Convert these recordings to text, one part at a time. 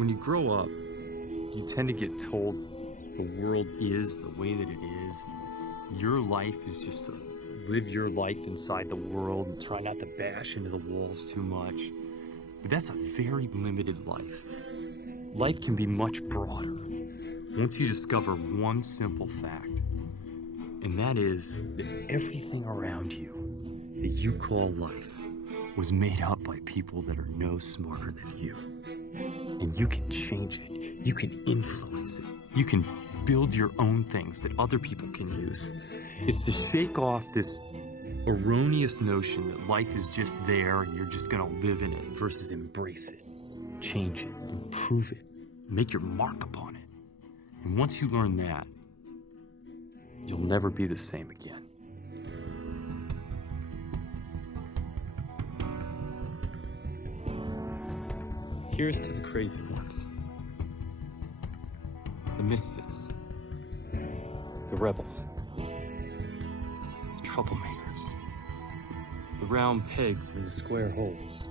When you grow up, you tend to get told the world is the way that it is. Your life is just to live your life inside the world and try not to bash into the walls too much. But that's a very limited life. Life can be much broader once you discover one simple fact, and that is that everything around you that you call life was made up by people that are no smarter than you. And you can change it. You can influence it. You can build your own things that other people can use. It's to shake off this erroneous notion that life is just there and you're just gonna live in it versus embrace it, change it, improve it, make your mark upon it. And once you learn that, you'll never be the same again. Here's to the crazy ones, the misfits, the rebels, the troublemakers, the round pegs in the square holes,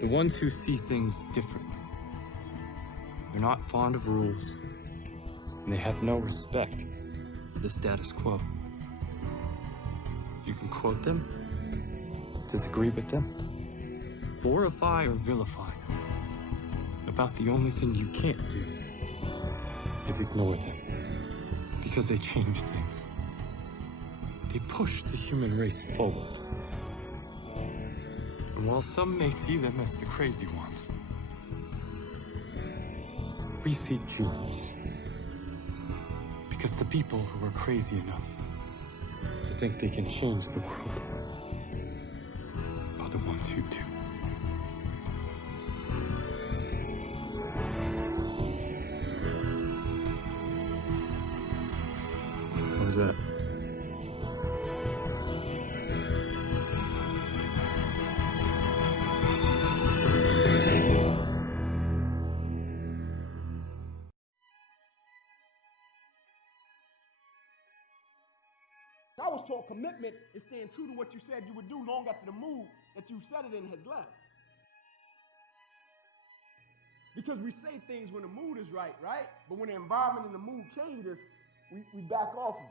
the ones who see things differently. They're not fond of rules, and they have no respect for the status quo. You can quote them, disagree with them, glorify or vilify them. About the only thing you can't do is ignore them, because they change things. They push the human race forward. And while some may see them as the crazy ones, we see genius. Because the people who are crazy enough to think they can change the world are the ones who do. What was that? I was taught commitment is staying true to what you said you would do long after the mood that you said it in has left. Because we say things when the mood is right? But when the environment and the mood changes, we back off of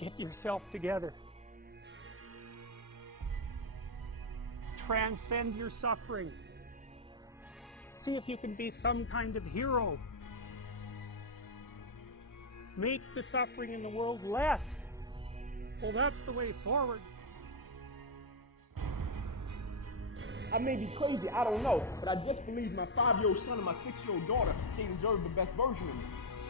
it. Get yourself together. Transcend your suffering. See if you can be some kind of hero. Make the suffering in the world less. Well, that's the way forward. I may be crazy, I don't know, but I just believe my 5-year-old son and my 6-year-old daughter, they deserve the best version of me.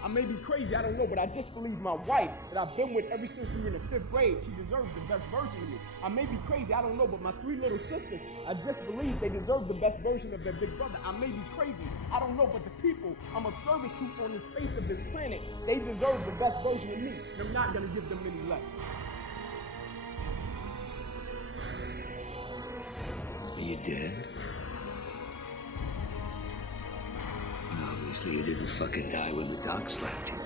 I may be crazy, I don't know, but I just believe my wife that I've been with ever since we were in the 5th grade, she deserves the best version of me. I may be crazy, I don't know, but my 3 little sisters, I just believe they deserve the best version of their big brother. I may be crazy, I don't know, but the people I'm of service to on the face of this planet, they deserve the best version of me, and I'm not gonna give them any less. Are you dead? And obviously you didn't fucking die when the dog slapped you.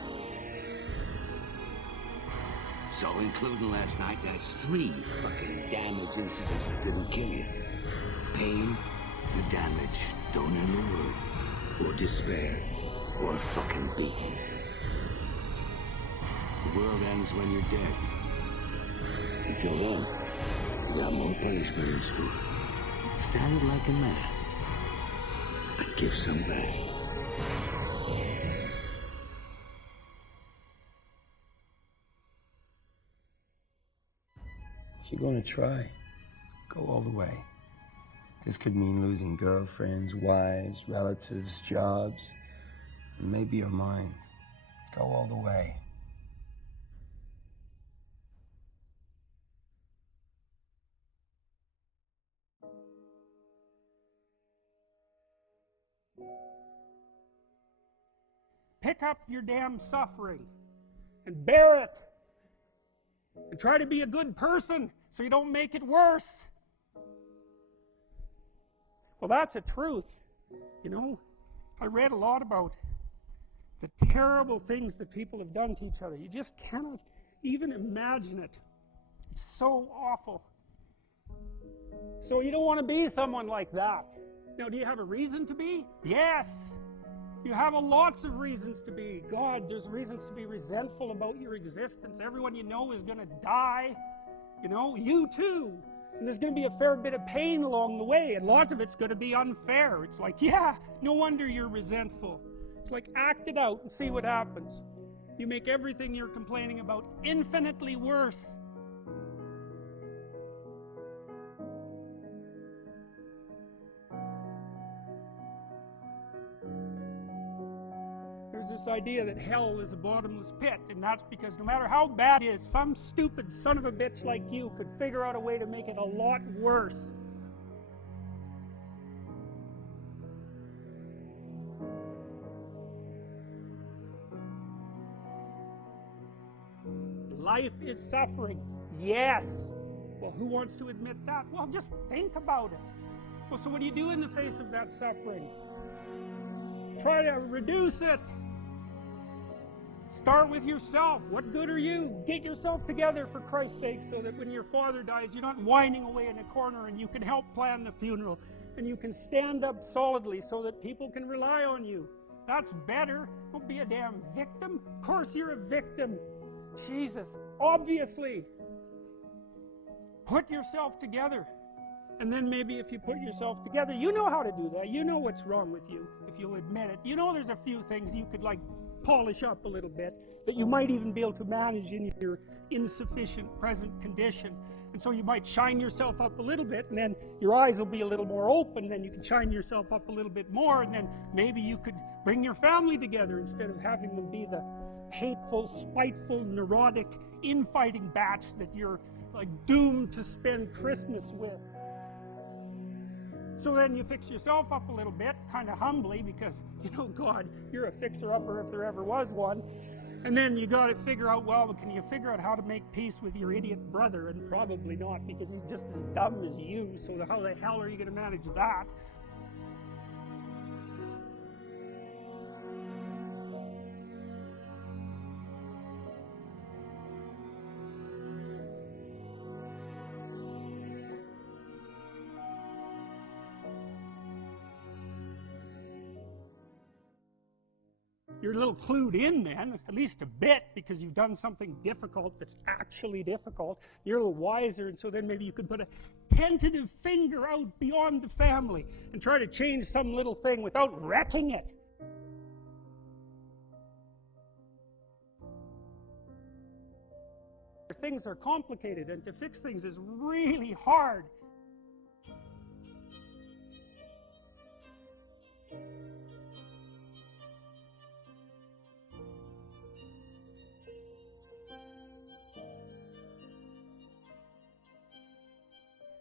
So including last night, that's 3 fucking damage incidents that didn't kill you. Pain, or damage, don't end the word, or despair, or fucking beatings. The world ends when you're dead. Until then, you got more punishment in store. Stand it like a man, but give some back. If you're gonna try, go all the way. This could mean losing girlfriends, wives, relatives, jobs, and maybe your mind. Go all the way. Pick up your damn suffering and bear it. And try to be a good person so you don't make it worse. Well, that's a truth. You know, I read a lot about the terrible things that people have done to each other. You just cannot even imagine it. It's so awful. So you don't want to be someone like that. Now, do you have a reason to be? Yes! You have lots of reasons to be. God, there's reasons to be resentful about your existence. Everyone you know is going to die. You know, you too. And there's going to be a fair bit of pain along the way, and lots of it's going to be unfair. It's like, yeah, no wonder you're resentful. It's like, act it out and see what happens. You make everything you're complaining about infinitely worse. There's this idea that hell is a bottomless pit, and that's because no matter how bad it is, some stupid son of a bitch like you could figure out a way to make it a lot worse. Life is suffering. Yes. Well, who wants to admit that? Well, just think about it. Well, so what do you do in the face of that suffering? Try to reduce it. Start with yourself. What good are you? Get yourself together, for Christ's sake, so that when your father dies, you're not whining away in a corner, and you can help plan the funeral, and you can stand up solidly so that people can rely on you. That's better. Don't be a damn victim. Of course you're a victim. Jesus, obviously. Put yourself together. And then maybe if you put yourself together, you know how to do that. You know what's wrong with you, if you'll admit it. You know there's a few things you could, like, polish up a little bit, that you might even be able to manage in your insufficient present condition. And so you might shine yourself up a little bit, and then your eyes will be a little more open, and then you can shine yourself up a little bit more, and then maybe you could bring your family together instead of having them be the hateful, spiteful, neurotic, infighting batch that you're, like, doomed to spend Christmas with. So then you fix yourself up a little bit, kind of humbly, because, you know, God, you're a fixer-upper if there ever was one. And then you got to figure out, well, can you figure out how to make peace with your idiot brother? And probably not, because he's just as dumb as you, so how the hell are you going to manage that? You're a little clued in then, at least a bit, because you've done something difficult that's actually difficult. You're a little wiser, and so then maybe you could put a tentative finger out beyond the family and try to change some little thing without wrecking it. Things are complicated, and to fix things is really hard.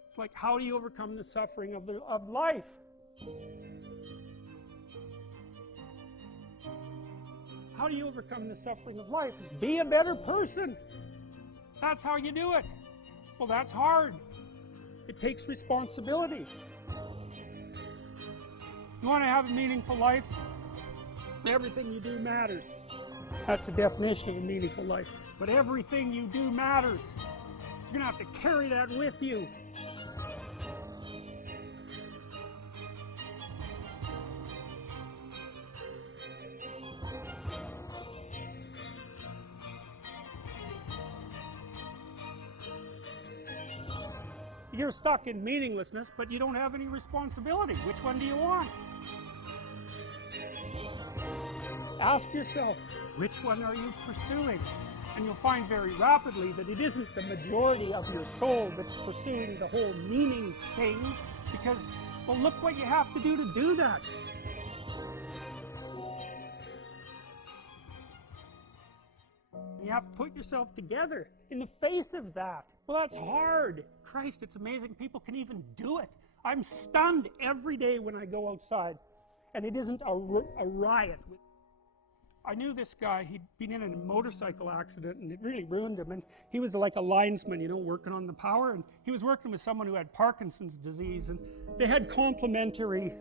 It's like, how do you overcome the suffering of life? How do you overcome the suffering of life? Is be a better person. That's how you do it. Well, that's hard. It takes responsibility. You want to have a meaningful life? Everything you do matters. That's the definition of a meaningful life. But everything you do matters. You're going to have to carry that with you. You're stuck in meaninglessness, but you don't have any responsibility. Which one do you want? Ask yourself, which one are you pursuing? And you'll find very rapidly that it isn't the majority of your soul that's pursuing the whole meaning thing, because, well, look what you have to do that. You have to put yourself together in the face of that. Well, that's hard. Christ, it's amazing people can even do it. I'm stunned every day when I go outside, and it isn't a riot. I knew this guy. He'd been in a motorcycle accident, and it really ruined him. And he was like a linesman, you know, working on the power. And he was working with someone who had Parkinson's disease, and they had complementary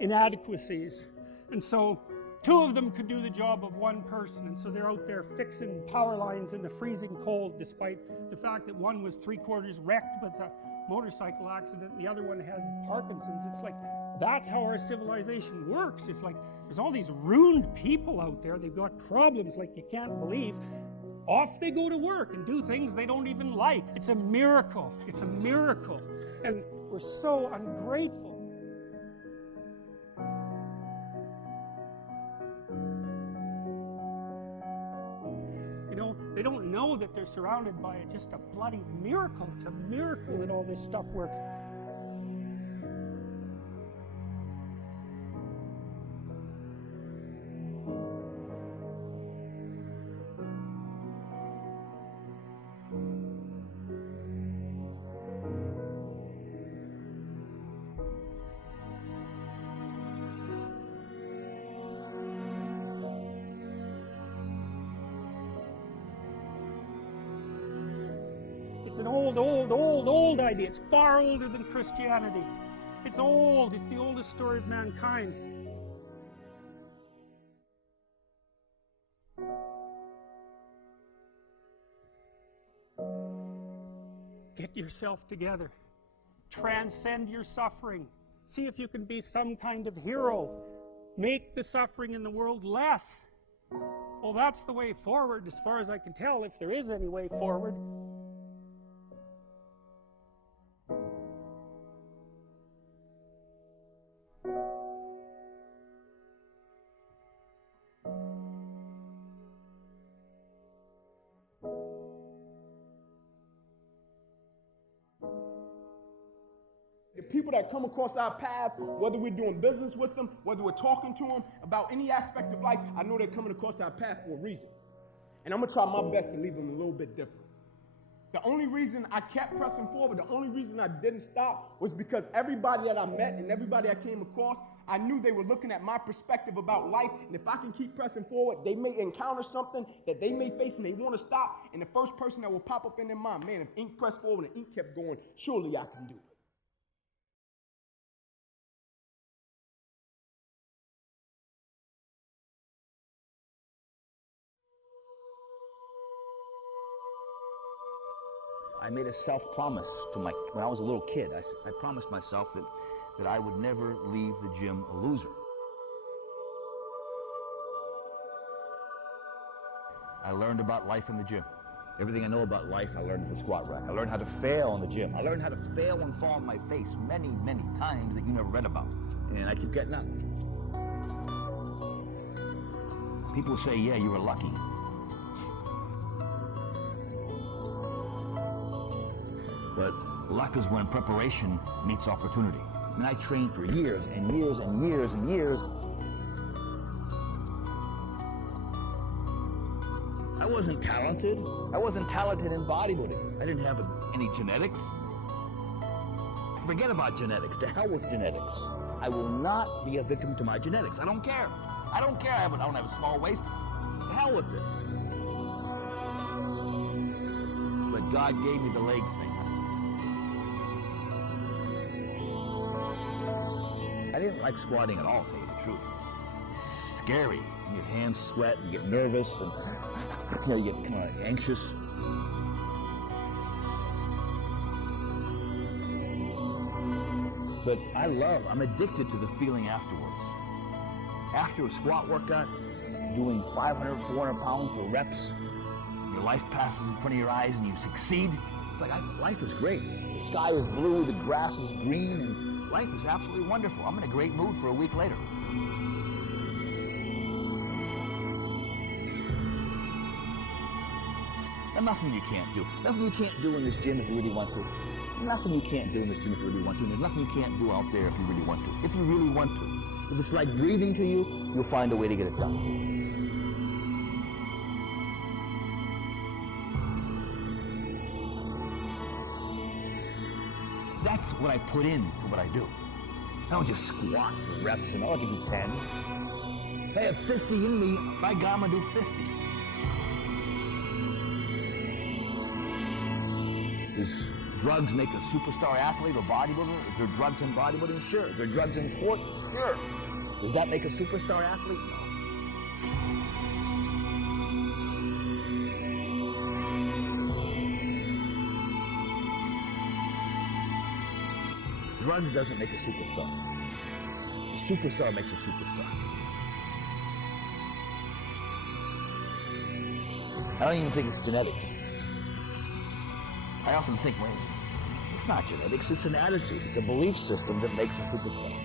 inadequacies. And so two of them could do the job of one person, and so they're out there fixing power lines in the freezing cold, despite the fact that one was 3/4 wrecked with a motorcycle accident, and the other one had Parkinson's. It's like, that's how our civilization works. It's like, there's all these ruined people out there. They've got problems like you can't believe. Off they go to work and do things they don't even like. It's a miracle. It's a miracle. And we're so ungrateful. You know, they don't know that they're surrounded by just a bloody miracle. It's a miracle that all this stuff works. It's an old idea. It's far older than Christianity. It's old. It's the oldest story of mankind. Get yourself together. Transcend your suffering. See if you can be some kind of hero. Make the suffering in the world less. Well, that's the way forward, as far as I can tell, if there is any way forward. The people that come across our paths, whether we're doing business with them, whether we're talking to them about any aspect of life, I know they're coming across our path for a reason. And I'm gonna try my best to leave them a little bit different. The only reason I kept pressing forward, the only reason I didn't stop was because everybody that I met and everybody I came across, I knew they were looking at my perspective about life, and if I can keep pressing forward, they may encounter something that they may face and they want to stop, and the first person that will pop up in their mind, man, if ink pressed forward and ink kept going, surely I can do it. I made a self-promise to when I was a little kid. I promised myself that I would never leave the gym a loser. I learned about life in the gym. Everything I know about life, I learned at the squat rack. I learned how to fail in the gym. I learned how to fail and fall on my face many, many times that you never read about. And I keep getting up. People say, yeah, you were lucky. But luck is when preparation meets opportunity. And I trained for years and years and years and years. I wasn't talented. I wasn't talented in bodybuilding. I didn't have any genetics. Forget about genetics. To hell with genetics. I will not be a victim to my genetics. I don't care. I don't care. I don't have a small waist. To hell with it. But God gave me the leg thing. I didn't like squatting at all, to tell you the truth. It's scary. Your hands sweat, you get nervous, and you get kind of anxious. But I'm addicted to the feeling afterwards. After a squat workout, doing 500, 400 pounds for reps, your life passes in front of your eyes and you succeed. It's like, life is great. The sky is blue, the grass is green, and life is absolutely wonderful. I'm in a great mood for a week later. And nothing you can't do. Nothing you can't do in this gym if you really want to. Nothing you can't do in this gym if you really want to. And there's nothing you can't do out there if you really want to. If you really want to. If it's like breathing to you, you'll find a way to get it done. That's what I put in for what I do. I don't just squat for reps and I can do 10. If I have 50 in me, by God, I'm gonna do 50. Does drugs make a superstar athlete or bodybuilder? Is there drugs in bodybuilding? Sure. Is there drugs in sport? Sure. Does that make a superstar athlete? No. drugs doesn't make a superstar. A superstar makes a superstar. I don't even think it's genetics. I often think, wait, it's not genetics, it's an attitude. It's a belief system that makes a superstar.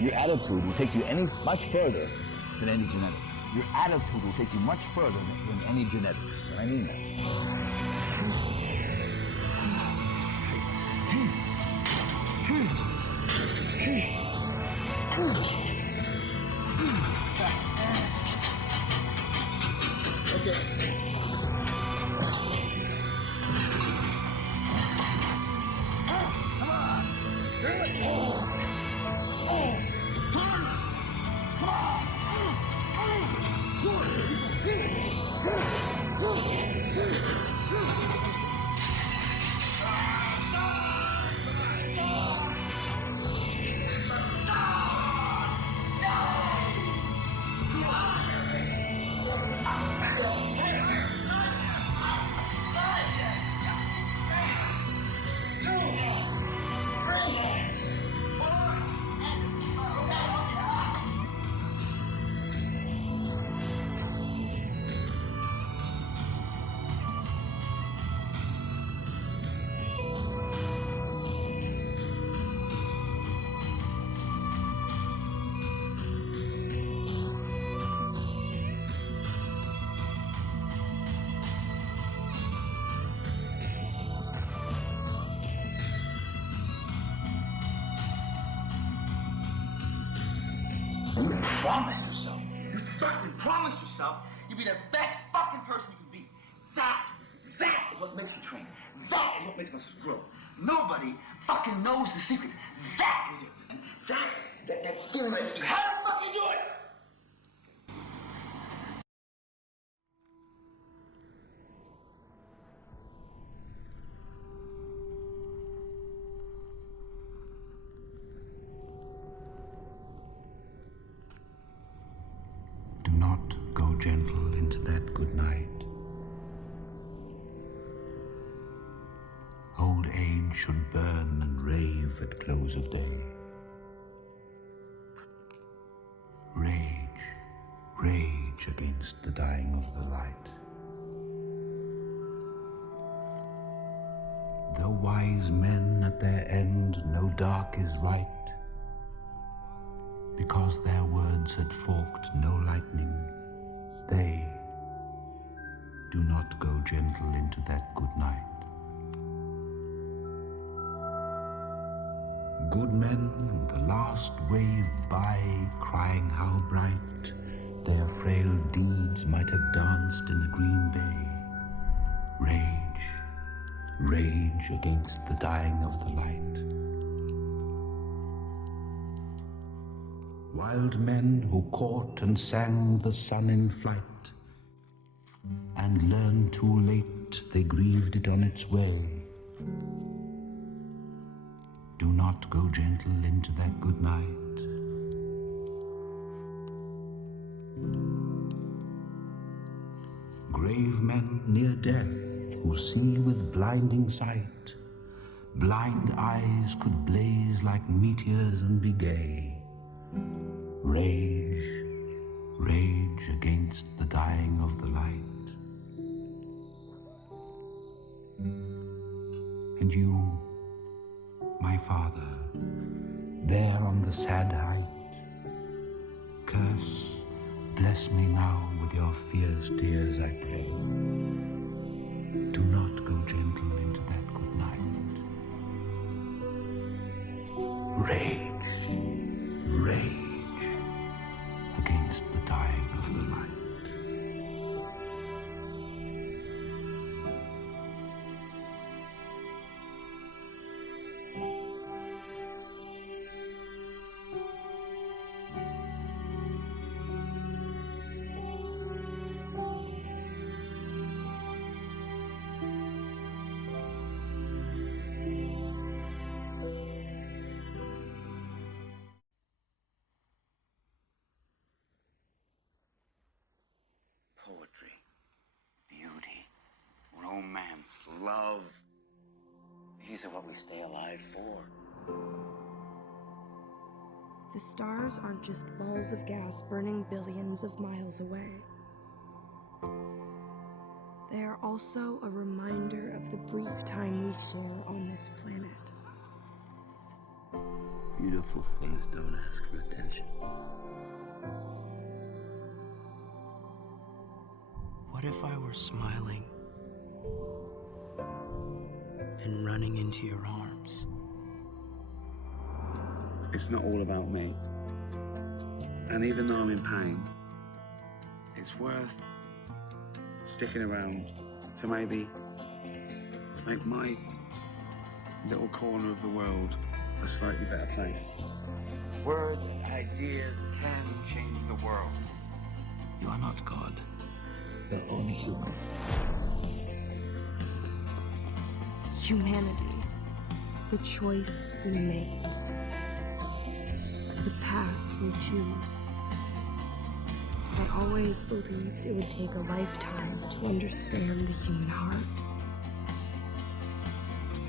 Your attitude will take you much further than any genetics. Your attitude will take you much further than any genetics, and I mean that. Promise yourself. You fucking promise yourself you'll be the best fucking person you can be. That is what makes me train. That is what makes us grow. Nobody fucking knows the secret. That is it. And that feeling right. How to fucking do it? Gentle into that good night. Old age should burn and rave at close of day. Rage, rage against the dying of the light. Though wise men at their end know dark is right, because their words had forked no lightning, they do not go gentle into that good night. Good men, the last wave by, crying how bright their frail deeds might have danced in the green bay. Rage, rage against the dying of the light. Wild men who caught and sang the sun in flight, and learned too late they grieved it on its way. Do not go gentle into that good night. Grave men near death who see with blinding sight, blind eyes could blaze like meteors and be gay. Rage, rage against the dying of the light. And you, my father, there on the sad height, curse, bless me now with your fierce tears, I pray. Do not go gentle into that good night. Rage, rage against the dying of the light. Poetry, beauty, romance, love. These are what we stay alive for. The stars aren't just balls of gas burning billions of miles away. They are also a reminder of the brief time we share on this planet. Beautiful things don't ask for attention. What if I were smiling and running into your arms? It's not all about me. And even though I'm in pain, it's worth sticking around to maybe make my little corner of the world a slightly better place. Words and ideas can change the world. You are not God. You're only human. Humanity, the choice we make, the path we choose. I always believed it would take a lifetime to understand the human heart.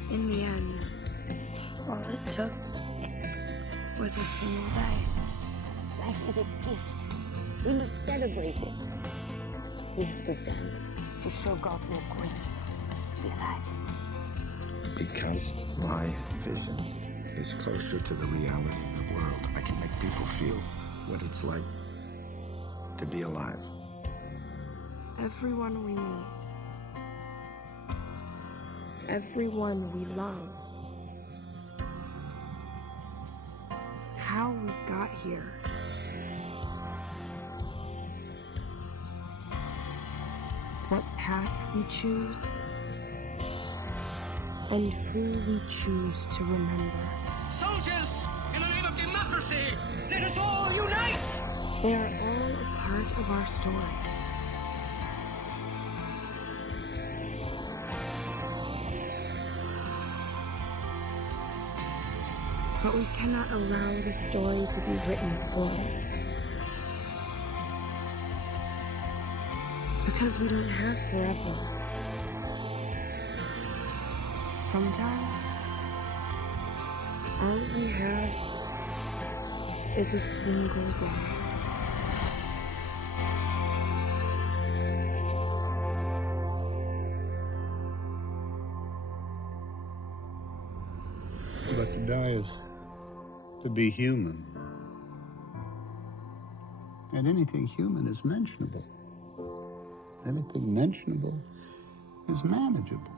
In the end, all it took was a single day. Life is a gift. We must celebrate it. We have to dance to show God we're grateful to be alive. Because my vision is closer to the reality of the world. I can make people feel what it's like to be alive. Everyone we meet, everyone we love, how we got here, what path we choose, and who we choose to remember. Soldiers, in the name of democracy, let us all unite! They are all a part of our story. But we cannot allow the story to be written for us. Because we don't have forever. Sometimes, all we have is a single day. But to die is to be human. And anything human is mentionable. Anything mentionable is manageable.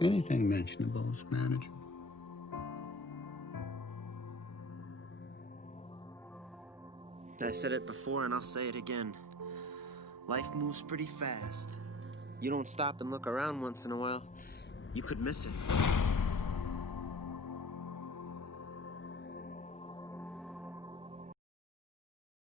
Anything mentionable is manageable. I said it before and I'll say it again. Life moves pretty fast. You don't stop and look around once in a while, you could miss it.